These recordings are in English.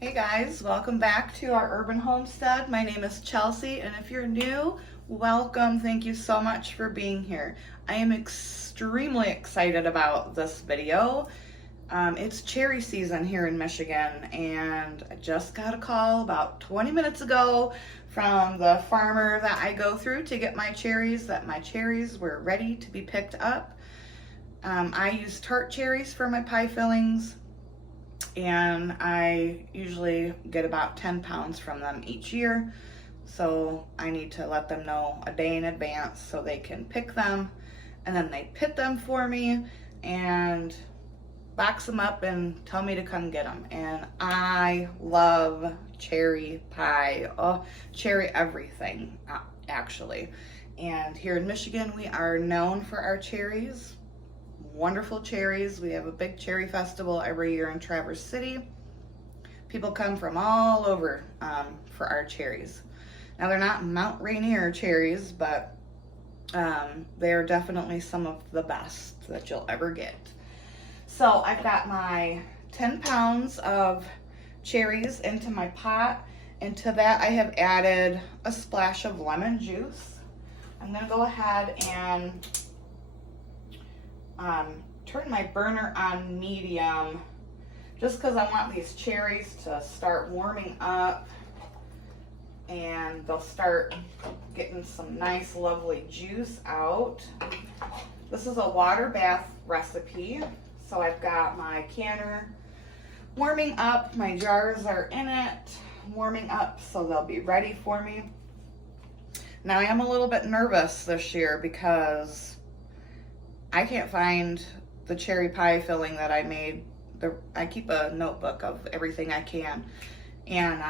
Hey guys, welcome back to our urban homestead. My name is Chelsea, and if you're new, welcome. Thank you so much for being here. I am extremely excited about this video. It's cherry season here in Michigan, and I just got a call about 20 minutes ago from the farmer that I go through to get my cherries, that my cherries were ready to be picked up. I use tart cherries for my pie fillings, and I usually get about 10 pounds from them each year. So I need to let them know a day in advance so they can pick them, and then they pit them for me and box them up and tell me to come get them. And I love cherry pie, cherry everything actually. And here in Michigan, we are known for our cherries. Wonderful cherries. We have a big cherry festival every year in Traverse City. People come from all over for our cherries. Now, they're not Mount Rainier cherries, but they are definitely some of the best that you'll ever get. So I've got my 10 pounds of cherries into my pot. And to that, I have added a splash of lemon juice. I'm going to go ahead and turn my burner on medium just because I want these cherries to start warming up and they'll start getting some nice lovely juice out. This is a water bath recipe, so I've got my canner warming up, my jars are in it warming up, so they'll be ready for me. Now I am a little bit nervous this year because I can't find the cherry pie filling that I made. I keep a notebook of everything I can, and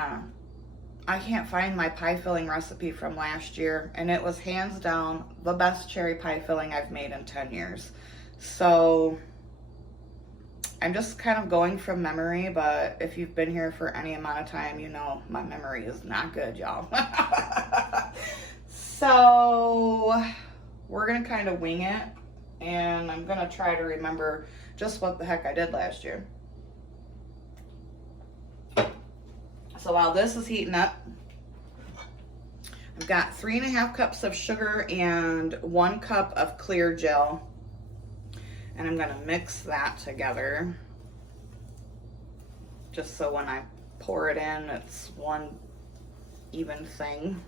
I can't find my pie filling recipe from last year, and it was hands down the best cherry pie filling I've made in 10 years. So I'm just kind of going from memory, but if you've been here for any amount of time, you know my memory is not good, y'all. So we're gonna kind of wing it. And I'm gonna try to remember just what the heck I did last year. So while this is heating up, I've got 3.5 cups of sugar and 1 cup of clear gel. And I'm gonna mix that together just so when I pour it in, it's one even thing.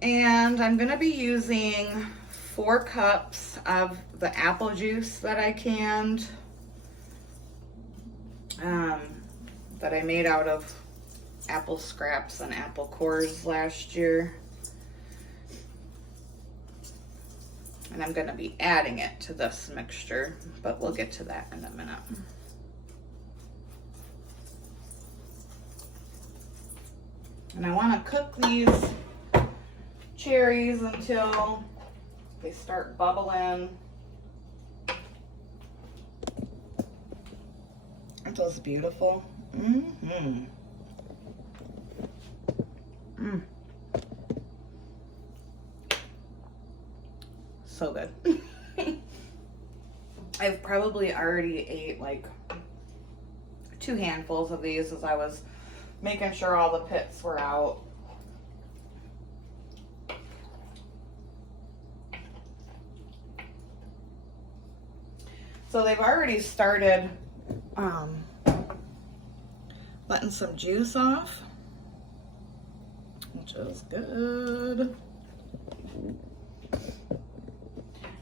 And I'm going to be using 4 cups of the apple juice that I canned, that I made out of apple scraps and apple cores last year. And I'm going to be adding it to this mixture, but we'll get to that in a minute. And I want to cook these cherries until they start bubbling. Aren't those beautiful? Mm-hmm. Mm. So good. I've probably already ate like 2 handfuls of these as I was making sure all the pits were out. So they've already started letting some juice off, which is good.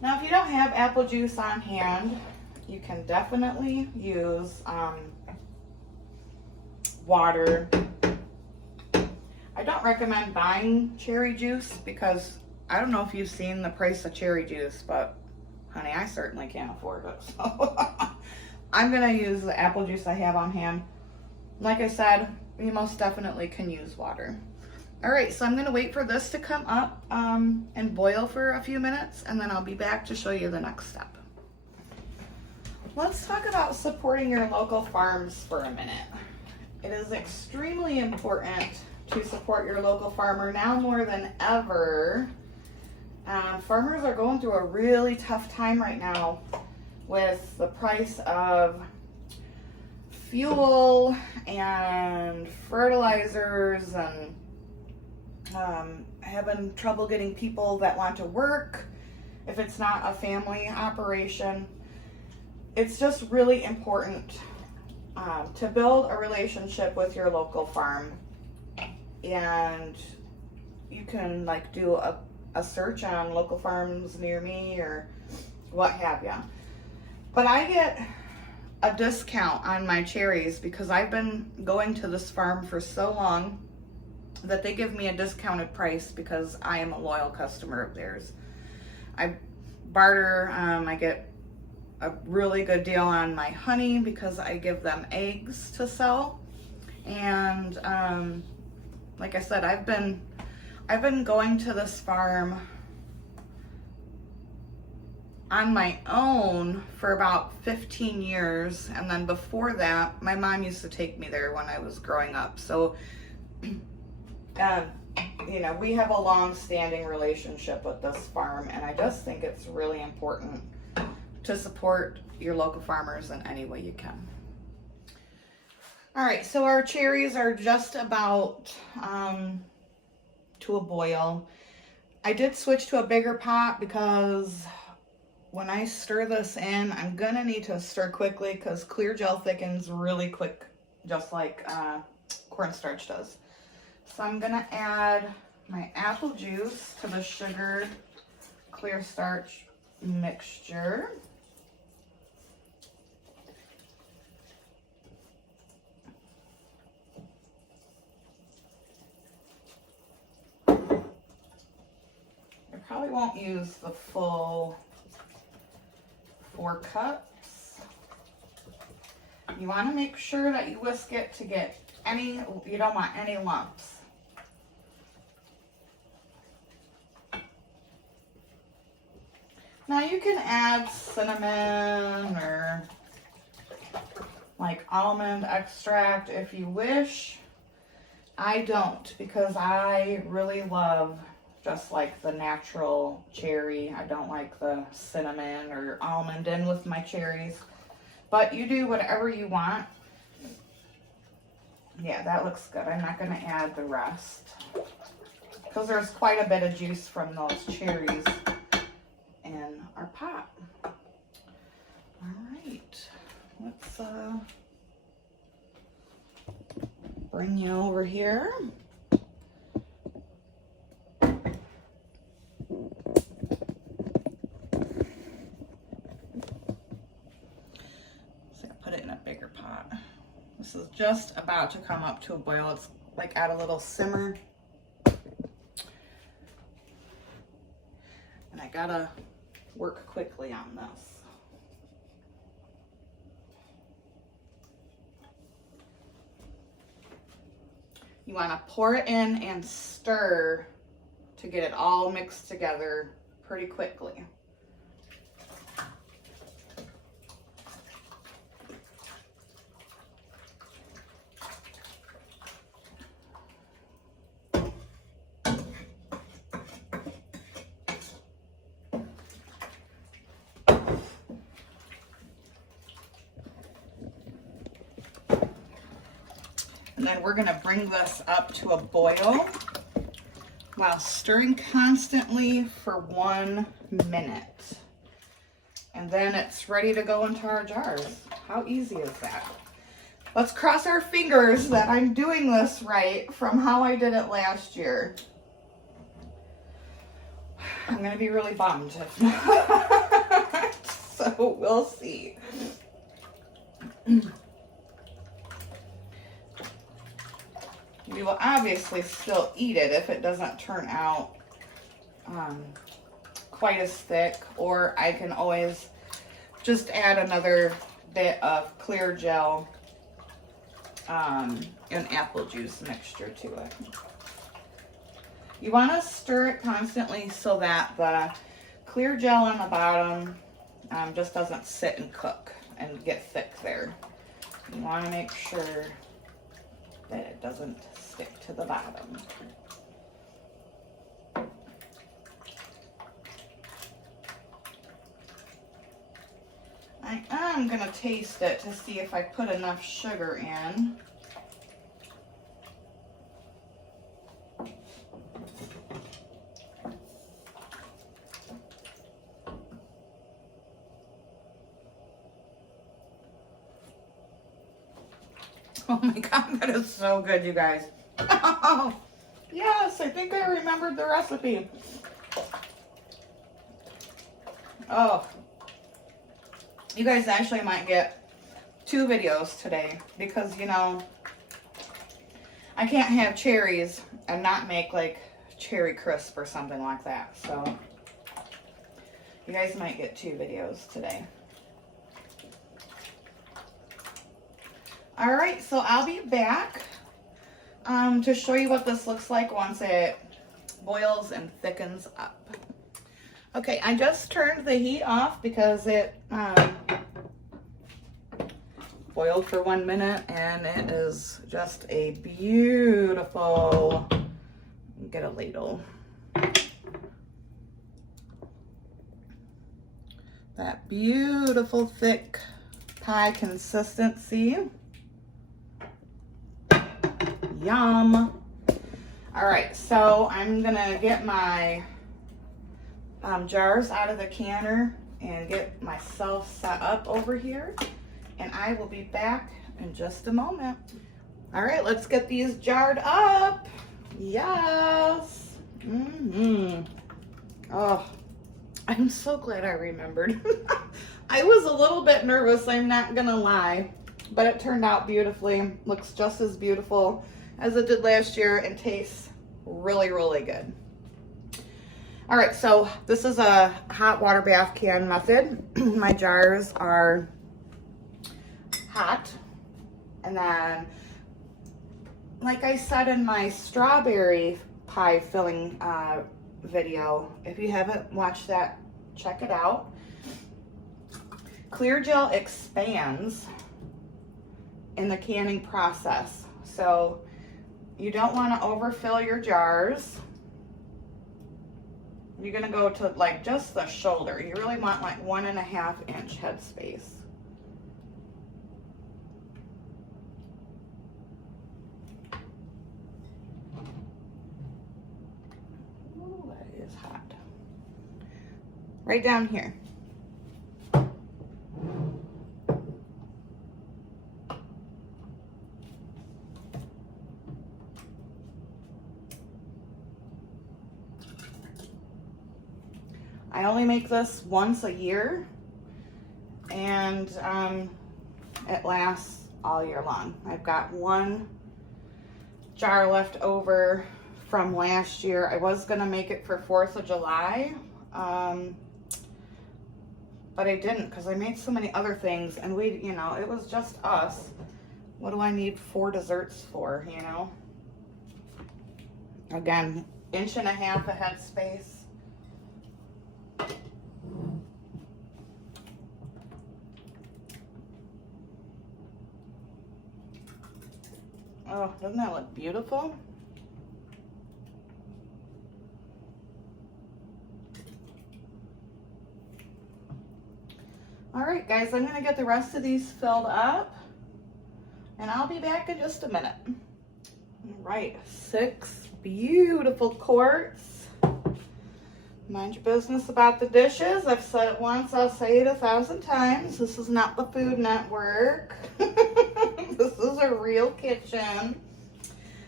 Now, if you don't have apple juice on hand, you can definitely use water. I don't recommend buying cherry juice because I don't know if you've seen the price of cherry juice, but honey, I certainly can't afford it. So I'm gonna use the apple juice I have on hand. Like I said, you most definitely can use water. All right, so I'm gonna wait for this to come up and boil for a few minutes, and then I'll be back to show you the next step. Let's talk about supporting your local farms for a minute. It is extremely important to support your local farmer now more than ever. Farmers are going through a really tough time right now. with the price of fuel and fertilizers and having trouble getting people that want to work if it's not a family operation. It's just really important to build a relationship with your local farm, and you can like do a search on local farms near me or what have you. But I get a discount on my cherries because I've been going to this farm for so long that they give me a discounted price because I am a loyal customer of theirs. I barter, I get a really good deal on my honey because I give them eggs to sell. And like I said, I've been going to this farm on my own for about 15 years, and then before that my mom used to take me there when I was growing up. So you know, we have a long-standing relationship with this farm, and I just think it's really important to support your local farmers in any way you can. All right, so our cherries are just about to a boil. I did switch to a bigger pot because when I stir this in, I'm gonna need to stir quickly because clear gel thickens really quick, just like cornstarch does. So I'm gonna add my apple juice to the sugared clear starch mixture. I probably won't use the full 4 cups. You want to make sure that you whisk it to get you don't want any lumps. Now you can add cinnamon or like almond extract if you wish. I don't, because I really love just like the natural cherry. I don't like the cinnamon or almond in with my cherries, but you do whatever you want. Yeah, that looks good. I'm not going to add the rest because there's quite a bit of juice from those cherries in our pot. All right, let's bring you over here. So I put it in a bigger pot. This is just about to come up to a boil. It's like at a little simmer. And I gotta work quickly on this. You want to pour it in and stir to get it all mixed together pretty quickly. And then we're going to bring this up to a boil while stirring constantly for 1 minute. And then it's ready to go into our jars. How easy is that? Let's cross our fingers that I'm doing this right from how I did it last year. I'm going to be really bummed if not. So we'll see. You will obviously still eat it if it doesn't turn out quite as thick, or I can always just add another bit of clear gel and apple juice mixture to it. You want to stir it constantly so that the clear gel on the bottom just doesn't sit and cook and get thick there. You want to make sure that it doesn't stick to the bottom. I am gonna taste it to see if I put enough sugar in. Oh my God, that is so good, you guys. Oh, yes, I think I remembered the recipe. Oh, you guys actually might get 2 videos today because, you know, I can't have cherries and not make like cherry crisp or something like that. So you guys might get 2 videos today. All right, so I'll be back to show you what this looks like once it boils and thickens up. Okay, I just turned the heat off because it boiled for 1 minute and it is just a beautiful, get a ladle. That beautiful thick pie consistency. Yum. All right, so I'm gonna get my jars out of the canner and get myself set up over here, and I will be back in just a moment. All right, let's get these jarred up. Yes. Oh, I'm so glad I remembered. I was a little bit nervous, I'm not gonna lie, but it turned out beautifully. Looks just as beautiful as it did last year and tastes really, really good. All right, so this is a hot water bath can method. My jars are hot. And then, like I said in my strawberry pie filling video, if you haven't watched that, check it out. Clear gel expands in the canning process. So you don't want to overfill your jars. You're gonna go to like just the shoulder. You really want like 1.5 inch headspace. Ooh, that is hot. Right down here. I only make this once a year, and it lasts all year long. I've got 1 jar left over from last year. I was gonna make it for 4th of July, but I didn't because I made so many other things, and we, you know, it was just us. What do I need 4 desserts for, you know? Again, 1.5 inches of headspace. Oh, doesn't that look beautiful? All right, guys, I'm gonna get the rest of these filled up, and I'll be back in just a minute. All right, 6 beautiful quarts. Mind your business about the dishes. I've said it once, I'll say it 1,000 times. This is not the Food Network. This is a real kitchen.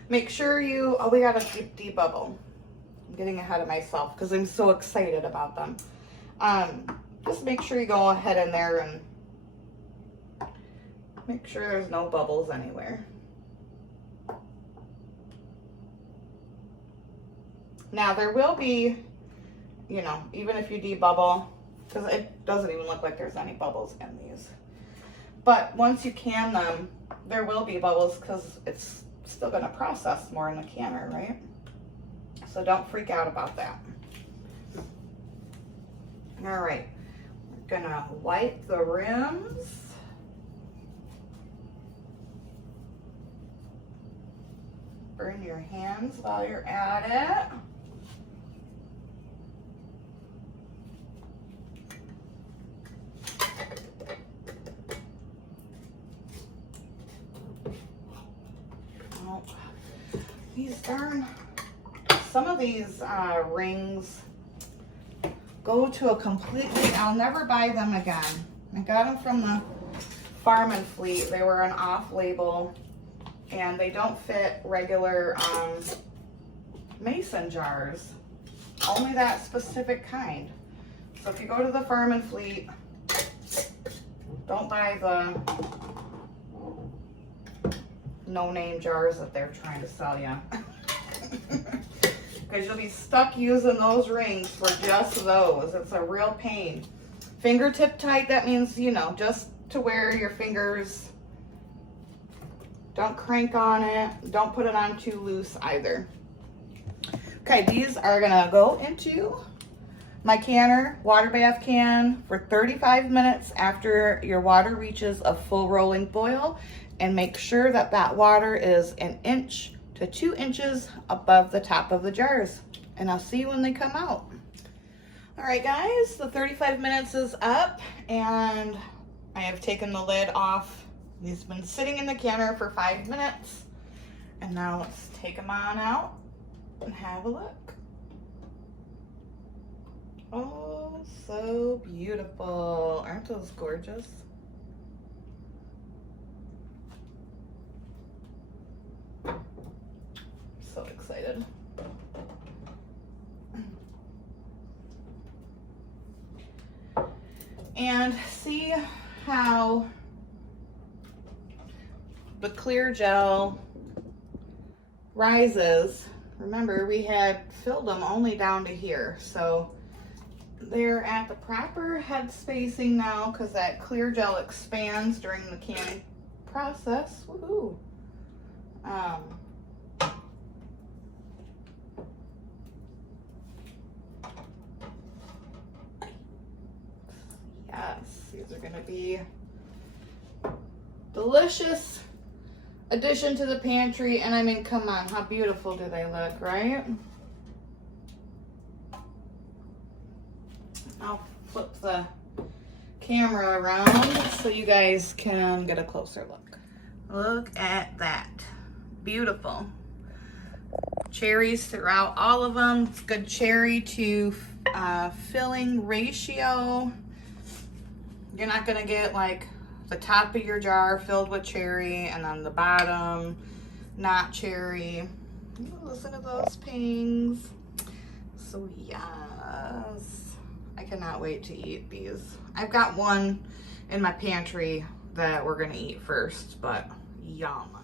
Make sure you, oh, we got a debubble. I'm getting ahead of myself because I'm so excited about them. Just make sure you go ahead in there and make sure there's no bubbles anywhere. Now there will be, you know, even if you debubble, because it doesn't even look like there's any bubbles in these. But once you can them, there will be bubbles because it's still going to process more in the canner, right? So don't freak out about that. All right, we're going to wipe the rims. Burn your hands while you're at it. darn, some of these rings go to a completely, I'll never buy them again. I got them from the Farm and Fleet. They were an off label and they don't fit regular mason jars. Only that specific kind. So if you go to the Farm and Fleet, don't buy the no-name jars that they're trying to sell you. Because you'll be stuck using those rings for just those. It's a real pain. Fingertip tight, that means, you know, just to where your fingers don't crank on it. Don't put it on too loose either. Okay, these are gonna go into my canner, water bath can, for 35 minutes after your water reaches a full rolling boil, and make sure that that water is 1 inch to 2 inches above the top of the jars. And I'll see you when they come out. All right, guys, the 35 minutes is up and I have taken the lid off. These have been sitting in the canner for 5 minutes. And now let's take them on out and have a look. Oh, so beautiful. Aren't those gorgeous? So excited. And see how the clear gel rises. Remember, we had filled them only down to here, so they're at the proper head spacing now because that clear gel expands during the canning process. Woohoo! Yes, these are gonna be delicious addition to the pantry. And I mean, come on, how beautiful do they look, right? I'll flip the camera around so you guys can get a closer look. Look at that. Beautiful. Cherries throughout all of them. It's good cherry to filling ratio. You're not gonna get like the top of your jar filled with cherry and then the bottom not cherry. Ooh, listen to those pings. So yes, I cannot wait to eat these. I've got one in my pantry that we're gonna eat first, but yum.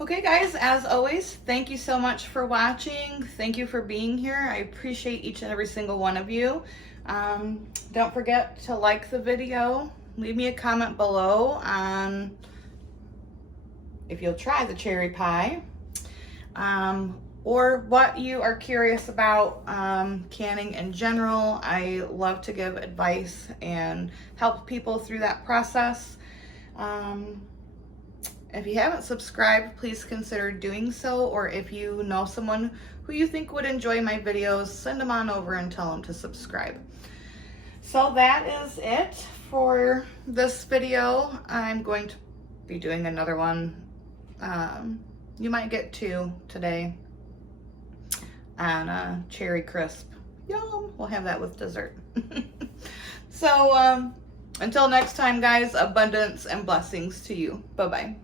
Okay guys, as always, thank you so much for watching. Thank you for being here. I appreciate each and every single one of you. Don't forget to like the video. Leave me a comment below on if you'll try the cherry pie, or what you are curious about canning in general. I love to give advice and help people through that process. If you haven't subscribed, please consider doing so, or if you know someone who you think would enjoy my videos, send them on over and tell them to subscribe. So that is it for this video. I'm going to be doing another one. You might get 2 today on a cherry crisp. Yum, we'll have that with dessert. So until next time guys, abundance and blessings to you. Bye-bye.